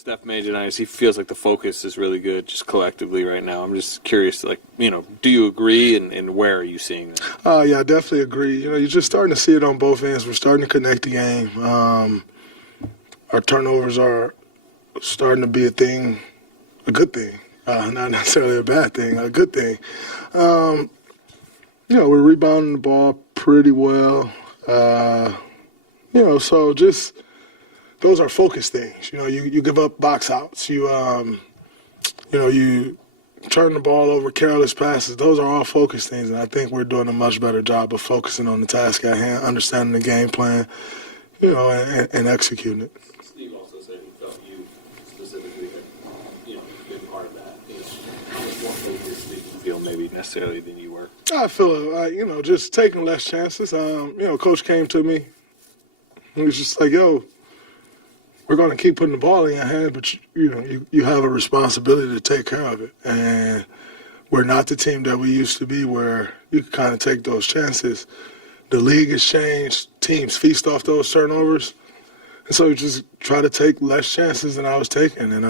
Steph made tonight, he feels like the focus is really good just collectively right now. I'm just curious, do you agree, and where are you seeing that? Yeah, I definitely agree. You're just starting to see it on both ends. We're starting to connect the game. Our turnovers are starting to be a good thing, not necessarily a bad thing, a good thing. We're rebounding the ball pretty well. So just those are focus things. You give up box outs. You turn the ball over, careless passes. Those are all focus things, and I think we're doing a much better job of focusing on the task at hand, understanding the game plan, and executing it. Steve also said he felt you specifically had, been part of that. How much more focused did you feel maybe necessarily than you were? I feel just taking less chances. Coach came to me. He was just like, "Yo, we're going to keep putting the ball in your hand, but you have a responsibility to take care of it. And we're not the team that we used to be, where you can kind of take those chances. The league has changed. Teams feast off those turnovers, and so you just try to take less chances than I was taking. And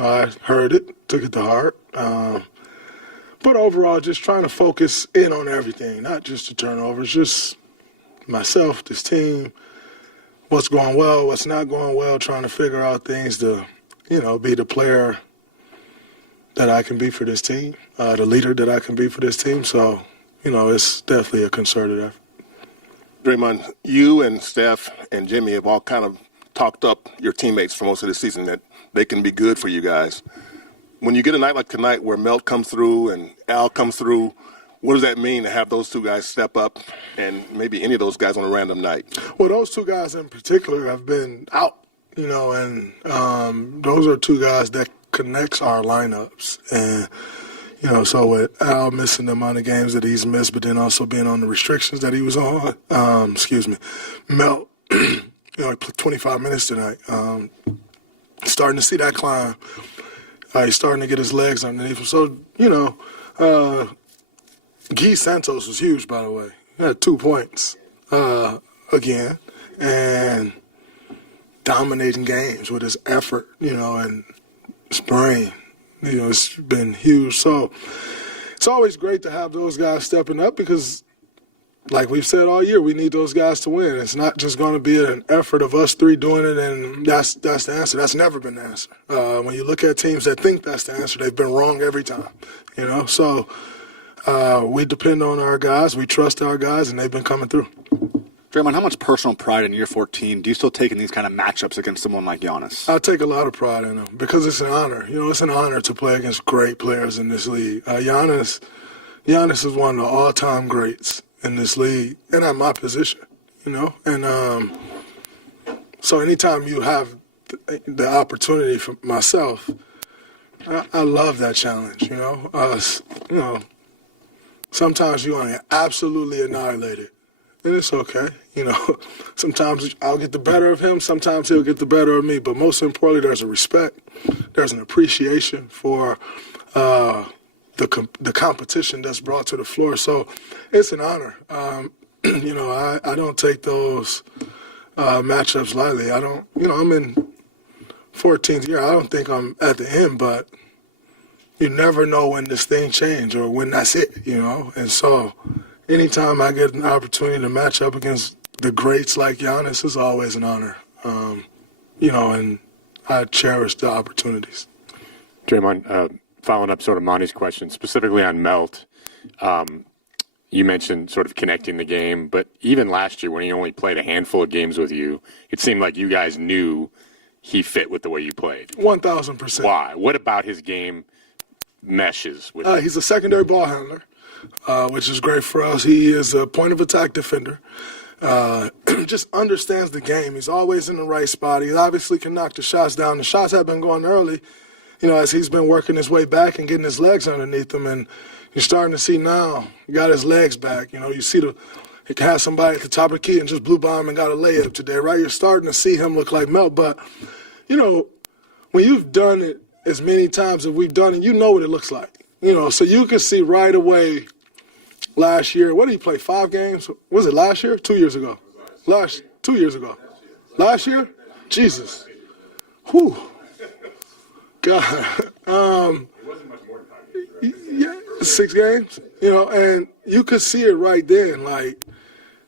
I heard it, took it to heart. But overall, just trying to focus in on everything, not just the turnovers, just myself, this team, what's going well, what's not going well, trying to figure out things to, be the player that I can be for this team, the leader that I can be for this team. So, it's definitely a concerted effort. Draymond, you and Steph and Jimmy have all kind of talked up your teammates for most of the season that they can be good for you guys. When you get a night like tonight where Melt comes through and Al comes through, what does that mean to have those two guys step up, and maybe any of those guys on a random night? Well, those two guys in particular have been out, and those are two guys that connects our lineups. And, so with Al missing the amount of games that he's missed, but then also being on the restrictions that he was on, Melt, he played 25 minutes tonight. Starting to see that climb. He's starting to get his legs underneath him. So, Guy Santos was huge, by the way. He had 2 points again, and dominating games with his effort, and his brain. It's been huge. So it's always great to have those guys stepping up because, like we've said all year, we need those guys to win. It's not just going to be an effort of us three doing it, and that's the answer. That's never been the answer. When you look at teams that think that's the answer, they've been wrong every time. So we depend on our guys, we trust our guys, and they've been coming through. Draymond, how much personal pride in year 14 do you still take in these kind of matchups against someone like Giannis? I take a lot of pride in them because it's an honor. It's an honor to play against great players in this league. Giannis is one of the all-time greats in this league and at my position, And so anytime you have the opportunity for myself, I love that challenge, Sometimes you want to get absolutely annihilated, and it's okay. Sometimes I'll get the better of him, sometimes he'll get the better of me, but most importantly, there's a respect, there's an appreciation for the competition that's brought to the floor. So it's an honor. I don't take those matchups lightly. I'm in 14th year. I don't think I'm at the end, but you never know when this thing changes or when that's it, And so anytime I get an opportunity to match up against the greats like Giannis, it's always an honor, and I cherish the opportunities. Draymond, following up sort of Monty's question, specifically on Melt, you mentioned sort of connecting the game, but even last year when he only played a handful of games with you, it seemed like you guys knew he fit with the way you played. 1,000%. Why? What about his game meshes with He's a secondary ball handler, which is great for us. He is a point of attack defender. Just understands the game. He's always in the right spot. He obviously can knock the shots down. The shots have been going early, as he's been working his way back and getting his legs underneath him. And you're starting to see now he got his legs back. You see he has somebody at the top of the key and just blew by him and got a layup today, right? You're starting to see him look like Mel. But, when you've done it as many times as we've done it, you know what it looks like. So you can see right away last year. What did he play, 5 games? Was it last year? 2 years ago? 2 years ago. Last year? Jesus. Whew. God. Yeah, 6 games, and you could see it right then, like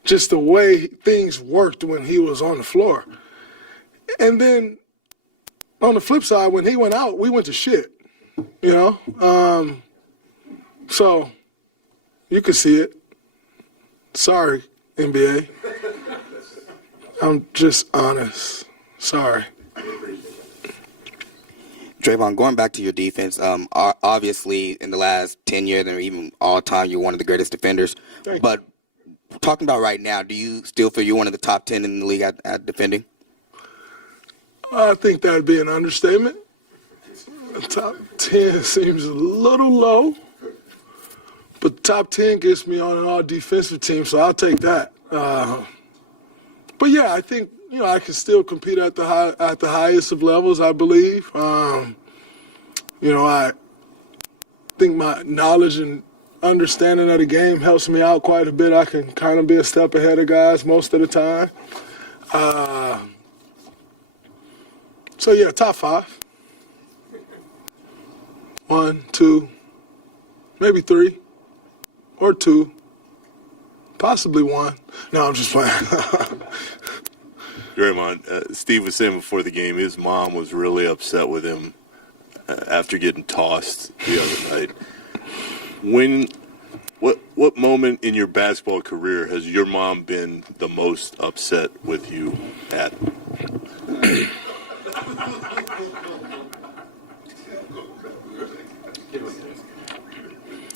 just the way things worked when he was on the floor. And then on the flip side, when he went out, we went to shit, So you could see it. Sorry, NBA. I'm just honest. Sorry. Draymond, going back to your defense, obviously in the last 10 years and even all time, you're one of the greatest defenders. But talking about right now, do you still feel you're one of the top 10 in the league at defending? I think that would be an understatement. Top 10 seems a little low, but top 10 gets me on an all-defensive team, so I'll take that. But yeah, I think I can still compete at the highest of levels, I believe. I think my knowledge and understanding of the game helps me out quite a bit. I can kind of be a step ahead of guys most of the time. So yeah, top 5. 1, 2, maybe 3, or 2, possibly 1. No, I'm just playing. Draymond, Steve was saying before the game his mom was really upset with him after getting tossed the other night. What moment in your basketball career has your mom been the most upset with you at?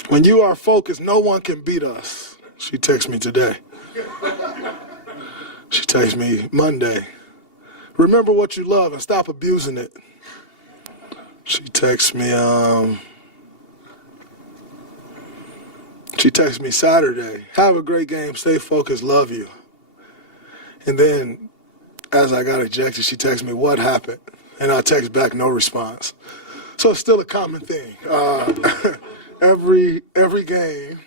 When you are focused, no one can beat us. She texted me today. She texted me Monday. Remember what you love and stop abusing it. She texted me Saturday. Have a great game. Stay focused. Love you. And then as I got ejected, she texted me, what happened? And I text back, no response. So it's still a common thing. Every game,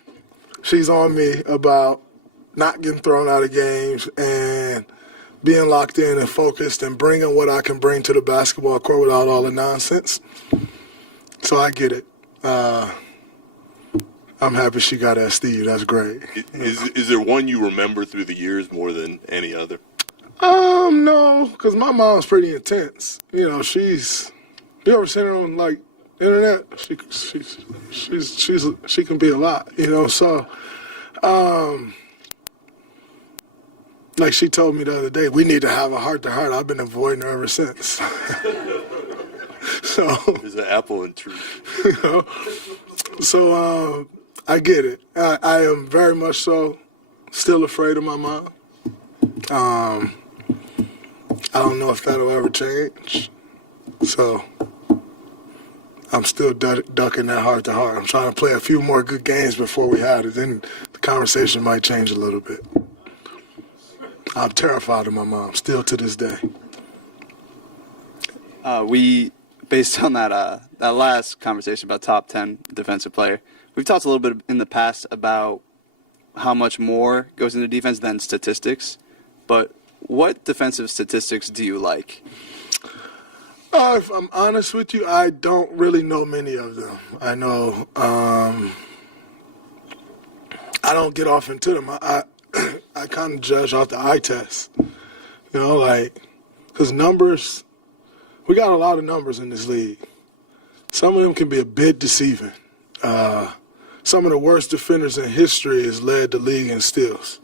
she's on me about not getting thrown out of games and being locked in and focused and bringing what I can bring to the basketball court without all the nonsense. So I get it. I'm happy she got at Steve. That's great. Is there one you remember through the years more than any other? No, because my mom's pretty intense. You ever seen her on internet? She can be a lot. So like she told me the other day, we need to have a heart-to-heart. I've been avoiding her ever since. So There's an apple in tree. So I get it. I am very much so still afraid of my mom. I don't know if that'll ever change. So I'm still ducking that heart-to-heart. I'm trying to play a few more good games before we have it. Then the conversation might change a little bit. I'm terrified of my mom, still to this day. Based on that last conversation about top 10 defensive player, we've talked a little bit in the past about how much more goes into defense than statistics. But what defensive statistics do you like? If I'm honest with you, I don't really know many of them. I know I don't get off into them. I kind of judge off the eye test. Because numbers, we got a lot of numbers in this league. Some of them can be a bit deceiving. Some of the worst defenders in history has led the league in steals.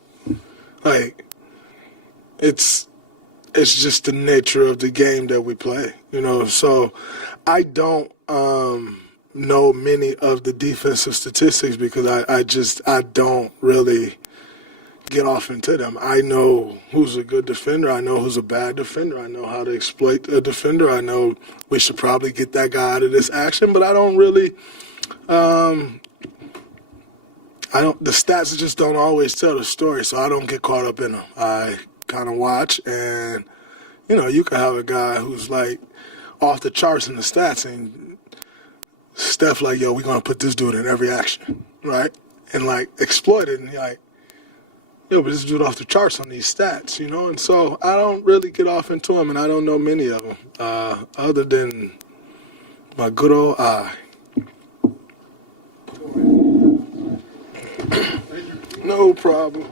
It's just the nature of the game that we play, So I don't know many of the defensive statistics because I don't really get off into them. I know who's a good defender. I know who's a bad defender. I know how to exploit a defender. I know we should probably get that guy out of this action, but I don't really the stats just don't always tell the story, so I don't get caught up in them. I kind of watch, and you can have a guy who's off the charts in the stats, and Steph we're gonna put this dude in every action, right? And exploit it, and but this dude off the charts on these stats, And so I don't really get off into them, and I don't know many of them, other than My good old eye. No problem.